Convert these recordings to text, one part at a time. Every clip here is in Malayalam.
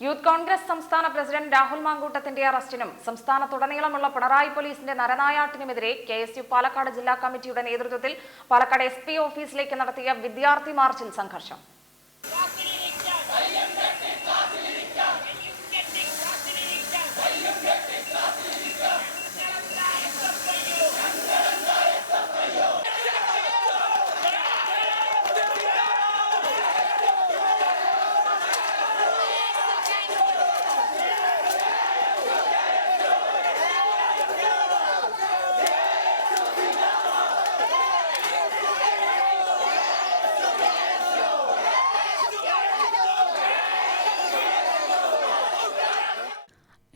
യൂത്ത് കോൺഗ്രസ് സംസ്ഥാന പ്രസിഡന്റ് രാഹുൽ മാങ്കൂട്ടത്തിന്റെ അറസ്റ്റിനും സംസ്ഥാനത്തുടനീളമുള്ള പിണറായി പോലീസിന്റെ നരനായാട്ടിനുമെതിരെ കെ എസ് യു പാലക്കാട് ജില്ലാ കമ്മിറ്റിയുടെ നേതൃത്വത്തിൽ പാലക്കാട് എസ് ഓഫീസിലേക്ക് നടത്തിയ വിദ്യാർത്ഥി മാർച്ചിൽ സംഘർഷം.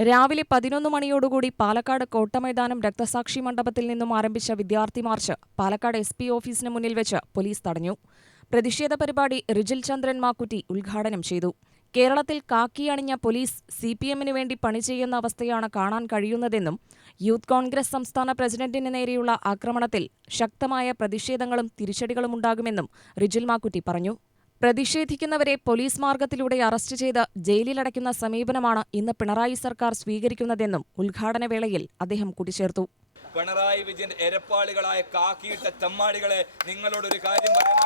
രാവിലെ പതിനൊന്ന് മണിയോടുകൂടി പാലക്കാട് കോട്ടമൈതാനം രക്തസാക്ഷി മണ്ഡപത്തിൽ നിന്നും ആരംഭിച്ച വിദ്യാർത്ഥി മാർച്ച് പാലക്കാട് എസ് പി ഓഫീസിന് മുന്നിൽ വെച്ച് പോലീസ് തടഞ്ഞു. പ്രതിഷേധ പരിപാടി റിജിൽ ചന്ദ്രൻ മാക്കുറ്റി ഉദ്ഘാടനം ചെയ്തു. കേരളത്തിൽ കാക്കി അണിഞ്ഞ പോലീസ് സി പി എമ്മിന് വേണ്ടി പണി ചെയ്യുന്ന അവസ്ഥയാണ് കാണാൻ കഴിയുന്നതെന്നും യൂത്ത് കോൺഗ്രസ് സംസ്ഥാന പ്രസിഡന്റിന് നേരെയുള്ള ആക്രമണത്തിൽ ശക്തമായ പ്രതിഷേധങ്ങളും തിരിച്ചടികളും ഉണ്ടാകുമെന്നും റിജിൽ മാക്കുറ്റി പറഞ്ഞു. പ്രതിഷേധിക്കുന്നവരെ പോലീസ് മാർഗത്തിലൂടെ അറസ്റ്റ് ചെയ്ത് ജയിലിലടയ്ക്കുന്ന സമീപനമാണ് ഇന്ന് പിണറായി സർക്കാർ സ്വീകരിക്കുന്നതെന്നും ഉദ്ഘാടന വേളയിൽ അദ്ദേഹം കൂട്ടിച്ചേർത്തു. പിണറായി വിജയൻ എരപ്പാളികളായ കാക്കിയിട്ട തെമ്മാടികളെ നിങ്ങളോടൊരു കാര്യം പറയാൻ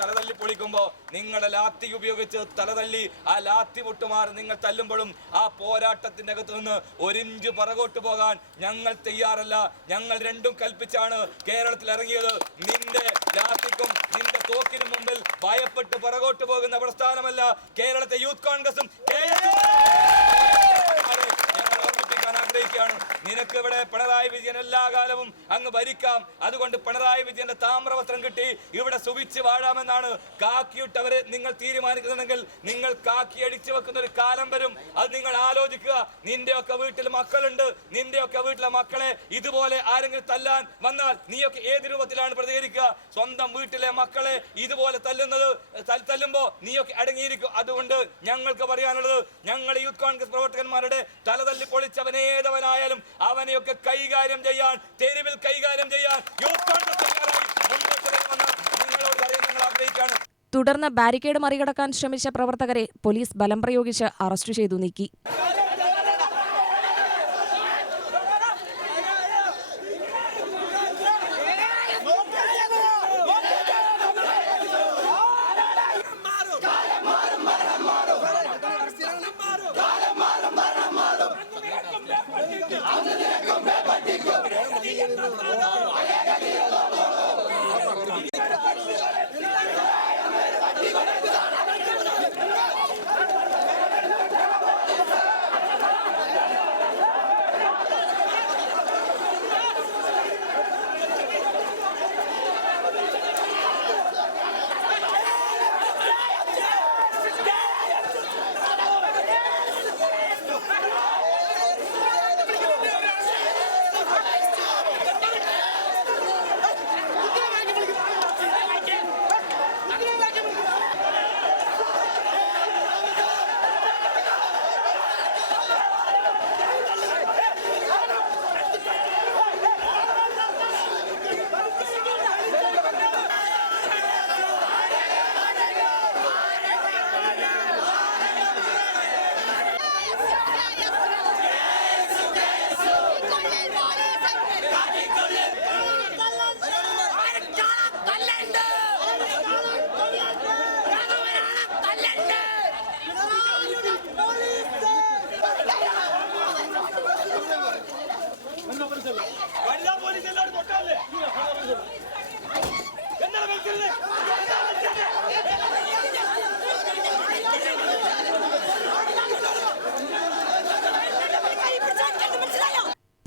തലതല്ലി പൊളിക്കുമ്പോ നിങ്ങളുടെ ലാത്തി ഉപയോഗിച്ച് തലതല്ലി ആ ലാത്തി പൊട്ടുമാറി നിങ്ങൾ തല്ലുമ്പോഴും ആ പോരാട്ടത്തിന്റെ അകത്ത് നിന്ന് ഒരിഞ്ച് പറകോട്ട് പോകാൻ ഞങ്ങൾ തയ്യാറല്ല. ഞങ്ങൾ രണ്ടും കൽപ്പിച്ചാണ് കേരളത്തിൽ ഇറങ്ങിയത്. നിന്റെ ലാത്തിക്കും നിന്റെ തോക്കിനു മുമ്പിൽ ഭയപ്പെട്ട് പുറകോട്ട് പോകുന്ന പ്രസ്ഥാനമല്ല കേരളത്തെ യൂത്ത് കോൺഗ്രസും. ആഗ്രഹിക്കുകയാണ്. നിനക്ക് ഇവിടെ പിണറായി വിജയൻ എല്ലാ കാലവും അങ്ങ് ഭരിക്കാം. അതുകൊണ്ട് പിണറായി വിജയന്റെ താമ്രവസ്ത്രം കിട്ടി ഇവിടെ സുവിച്ച് വാഴാമെന്നാണ് കാക്കിയിട്ടവരെ നിങ്ങൾ തീരുമാനിക്കുന്നുണ്ടെങ്കിൽ നിങ്ങൾ കാക്കി അടിച്ചു വെക്കുന്ന ഒരു കാലം വരും. അത് നിങ്ങൾ ആലോചിക്കുക. നിന്റെയൊക്കെ വീട്ടിൽ മക്കളുണ്ട്. നിന്റെയൊക്കെ വീട്ടിലെ മക്കളെ ഇതുപോലെ ആരെങ്കിലും തല്ലാൻ വന്നാൽ നീയൊക്കെ ഏത് രൂപത്തിലാണ് പ്രതികരിക്കുക? സ്വന്തം വീട്ടിലെ മക്കളെ ഇതുപോലെ തല്ലുന്നത് തല്ലുമ്പോൾ തല്ലുമ്പോ നീയൊക്കെ അടങ്ങിയിരിക്കും. അതുകൊണ്ട് ഞങ്ങൾക്ക് പറയാനുള്ളത് ഞങ്ങൾ യൂത്ത് കോൺഗ്രസ് പ്രവർത്തകന്മാരുടെ തലതല്ലി പൊളിച്ചവനേതവനായാലും അവനെയൊക്കെ കൈകാര്യം ചെയ്യാൻ തെരുവിൽ കൈകാര്യം ചെയ്യാൻ യൂത്ത് തുടർന്ന് ബാരിക്കേഡ് മറികടക്കാൻ ശ്രമിച്ച പ്രവർത്തകരെ പോലീസ് ബലം പ്രയോഗിച്ച് അറസ്റ്റ് ചെയ്തു നീക്കി. ஐயப்பன்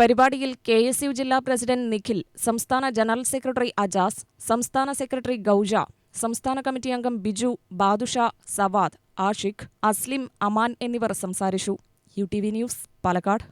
പരിപാടിയിൽ കെ എസ് യു ജില്ലാ പ്രസിഡന്റ് നിഖിൽ സംസ്ഥാന ജനറൽ സെക്രട്ടറി അജാസ് സംസ്ഥാന സെക്രട്ടറി ഗൌജ സംസ്ഥാന കമ്മിറ്റി അംഗം ബിജു ബാദുഷ സവാദ് ആഷിഖ് അസ്ലിം അമാൻ എന്നിവർ സംസാരിച്ചു. U T V news Palakkad.